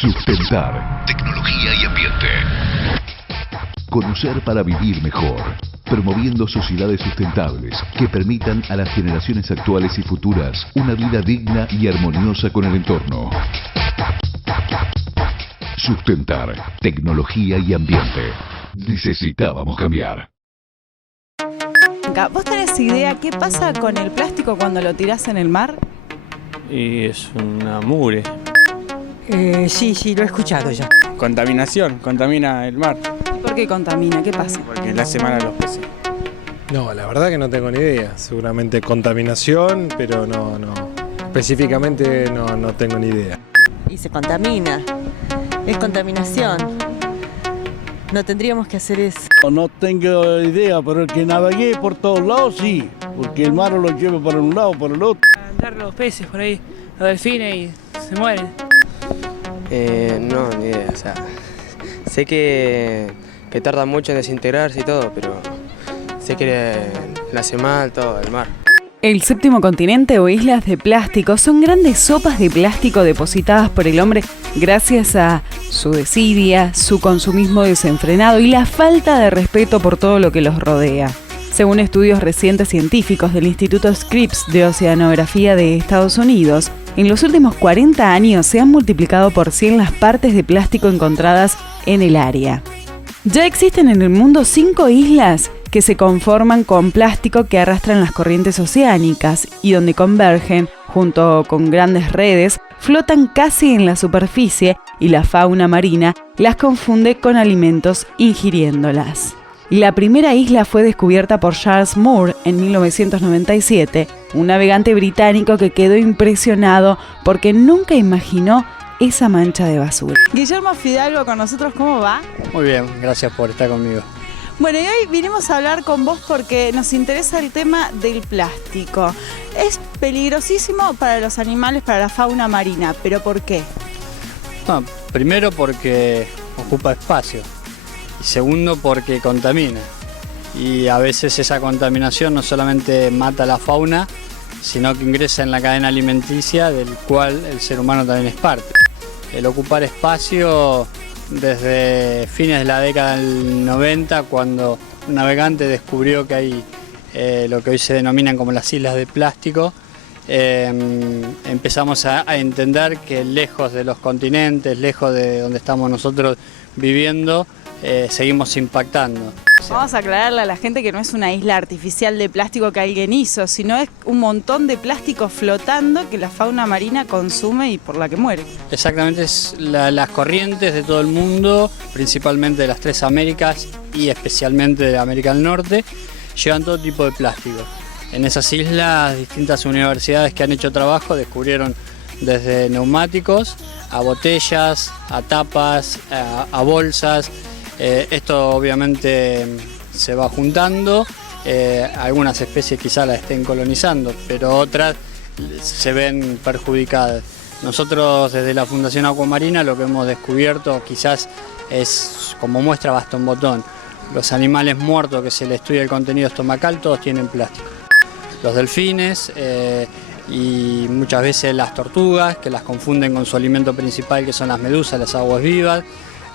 Sustentar. Tecnología y ambiente. Conocer para vivir mejor. Promoviendo sociedades sustentables que permitan a las generaciones actuales y futuras una vida digna y armoniosa con el entorno. Sustentar. Tecnología y ambiente. Necesitábamos cambiar. ¿Vos tenés idea qué pasa con el plástico cuando lo tirás en el mar? Y es una mugre. Sí, lo he escuchado ya. Contaminación, contamina el mar. ¿Y por qué contamina? ¿Qué pasa? Porque le hace mal a los peces. No, la verdad que no tengo ni idea. Seguramente contaminación, pero no. Específicamente no tengo ni idea. Y se contamina. Es contaminación. No tendríamos que hacer eso. No tengo idea, pero que navegué por todos lados, sí. Porque el mar lo lleva para un lado, para el otro. Andar los peces por ahí, los delfines y se mueren. No, ni idea. O sea, sé que tarda mucho en desintegrarse y todo, pero sé que le hace mal todo el mar. El séptimo continente o islas de plástico son grandes sopas de plástico depositadas por el hombre gracias a su desidia, su consumismo desenfrenado y la falta de respeto por todo lo que los rodea. Según estudios recientes científicos del Instituto Scripps de Oceanografía de Estados Unidos, en los últimos 40 años se han multiplicado por 100 las partes de plástico encontradas en el área. Ya existen en el mundo 5 islas que se conforman con plástico que arrastran las corrientes oceánicas y donde convergen, junto con grandes redes, flotan casi en la superficie y la fauna marina las confunde con alimentos ingiriéndolas. La primera isla fue descubierta por Charles Moore en 1997, un navegante británico que quedó impresionado porque nunca imaginó esa mancha de basura. Guillermo Fidalgo con nosotros, ¿cómo va? Muy bien, gracias por estar conmigo. Bueno, y hoy vinimos a hablar con vos porque nos interesa el tema del plástico. Es peligrosísimo para los animales, para la fauna marina, ¿pero por qué? No, primero porque ocupa espacio y segundo porque contamina. Y a veces esa contaminación no solamente mata a la fauna, sino que ingresa en la cadena alimenticia del cual el ser humano también es parte. El ocupar espacio desde fines de la década del 90, cuando un navegante descubrió que hay lo que hoy se denominan como las islas de plástico, empezamos a entender que lejos de los continentes, lejos de donde estamos nosotros viviendo, seguimos impactando. Vamos a aclararle a la gente que no es una isla artificial de plástico que alguien hizo, sino es un montón de plástico flotando que la fauna marina consume y por la que muere. Exactamente, es las corrientes de todo el mundo, principalmente de las 3 Américas y especialmente de América del Norte, llevan todo tipo de plástico. En esas islas, distintas universidades que han hecho trabajo descubrieron desde neumáticos a botellas, a tapas, a bolsas. Esto obviamente se va juntando, algunas especies quizá las estén colonizando, pero otras se ven perjudicadas. Nosotros desde la Fundación Acuamarina lo que hemos descubierto quizás es, como muestra basta un botón, los animales muertos que se le estudia el contenido estomacal todos tienen plástico. Los delfines y muchas veces las tortugas que las confunden con su alimento principal que son las medusas, las aguas vivas,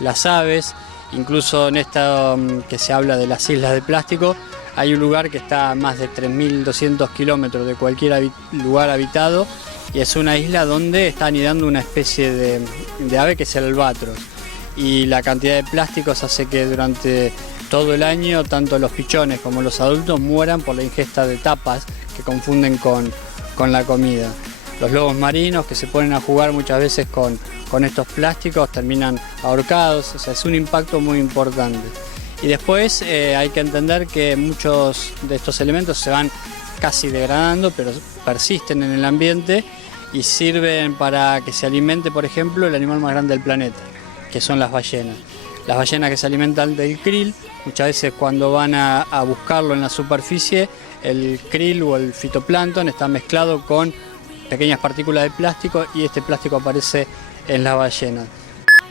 las aves. Incluso en esta que se habla de las islas de plástico, hay un lugar que está a más de 3.200 kilómetros de cualquier lugar habitado y es una isla donde está anidando una especie de ave que es el albatros. Y la cantidad de plásticos hace que durante todo el año tanto los pichones como los adultos mueran por la ingesta de tapas que confunden con la comida. Los lobos marinos que se ponen a jugar muchas veces con estos plásticos terminan ahorcados, o sea, es un impacto muy importante. Y después hay que entender que muchos de estos elementos se van casi degradando, pero persisten en el ambiente y sirven para que se alimente, por ejemplo, el animal más grande del planeta, que son las ballenas. Las ballenas que se alimentan del krill, muchas veces cuando van a buscarlo en la superficie, el krill o el fitoplancton está mezclado con pequeñas partículas de plástico y este plástico aparece en las ballenas.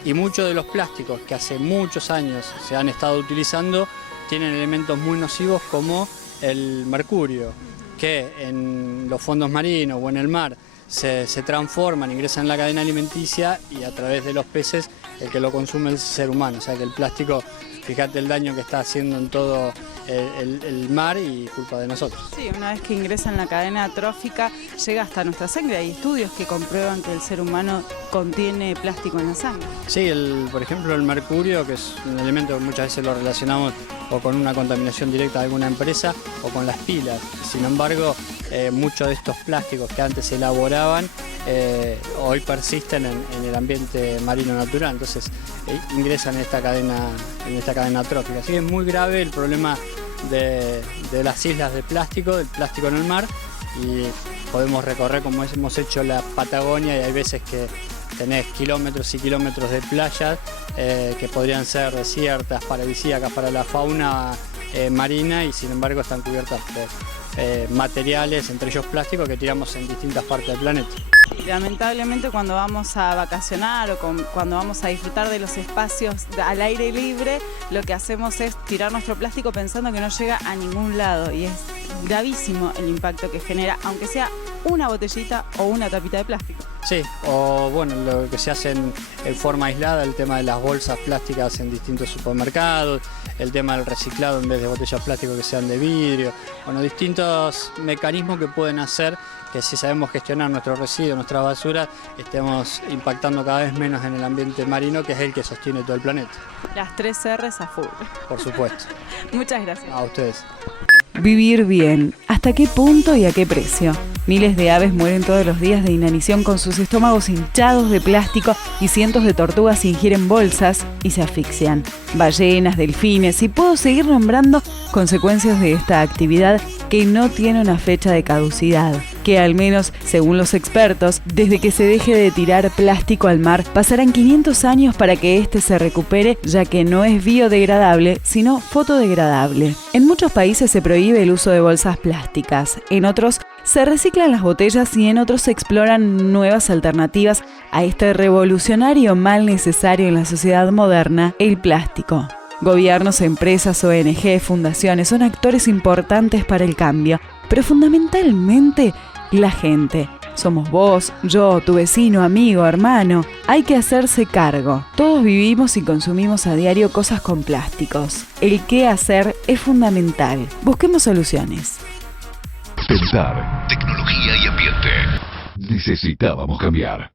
Y muchos de los plásticos que hace muchos años se han estado utilizando tienen elementos muy nocivos como el mercurio, que en los fondos marinos o en el mar se transforman, ingresan en la cadena alimenticia y a través de los peces el que lo consume es el ser humano. O sea que el plástico, fíjate el daño que está haciendo en todo el mar y culpa de nosotros. Sí, una vez que ingresa en la cadena trófica llega hasta nuestra sangre. Hay estudios que comprueban que el ser humano contiene plástico en la sangre. Sí, por ejemplo el mercurio, que es un elemento que muchas veces lo relacionamos o con una contaminación directa de alguna empresa o con las pilas. Sin embargo, muchos de estos plásticos que antes se elaboraban hoy persisten en el ambiente marino natural, entonces ingresan en esta cadena trófica. Así que es muy grave el problema de las islas de plástico, del plástico en el mar, y podemos recorrer como hemos hecho la Patagonia y hay veces que tenés kilómetros y kilómetros de playas que podrían ser desiertas, paradisíacas para la fauna marina y sin embargo están cubiertas por materiales, entre ellos plásticos, que tiramos en distintas partes del planeta. Lamentablemente cuando vamos a vacacionar o cuando vamos a disfrutar de los espacios al aire libre, lo que hacemos es tirar nuestro plástico pensando que no llega a ningún lado y es gravísimo el impacto que genera, aunque sea una botellita o una tapita de plástico. Sí, o bueno, lo que se hace en forma aislada, el tema de las bolsas plásticas en distintos supermercados, el tema del reciclado en vez de botellas plásticas que sean de vidrio, bueno, distintos mecanismos que pueden hacer que si sabemos gestionar nuestros residuos, nuestra basura, estemos impactando cada vez menos en el ambiente marino, que es el que sostiene todo el planeta. Las 3 R's a full. Por supuesto. Muchas gracias. A ustedes. Vivir bien. ¿Hasta qué punto y a qué precio? Miles de aves mueren todos los días de inanición con sus estómagos hinchados de plástico y cientos de tortugas ingieren bolsas y se asfixian. Ballenas, delfines y puedo seguir nombrando consecuencias de esta actividad que no tiene una fecha de caducidad, que al menos, según los expertos, desde que se deje de tirar plástico al mar, pasarán 500 años para que éste se recupere, ya que no es biodegradable, sino fotodegradable. En muchos países se prohíbe el uso de bolsas plásticas, en otros se reciclan las botellas y en otros se exploran nuevas alternativas a este revolucionario mal necesario en la sociedad moderna, el plástico. Gobiernos, empresas, ONG, fundaciones son actores importantes para el cambio, pero fundamentalmente la gente. Somos vos, yo, tu vecino, amigo, hermano. Hay que hacerse cargo. Todos vivimos y consumimos a diario cosas con plásticos. El qué hacer es fundamental. Busquemos soluciones. Pensar, tecnología y ambiente. Necesitábamos cambiar.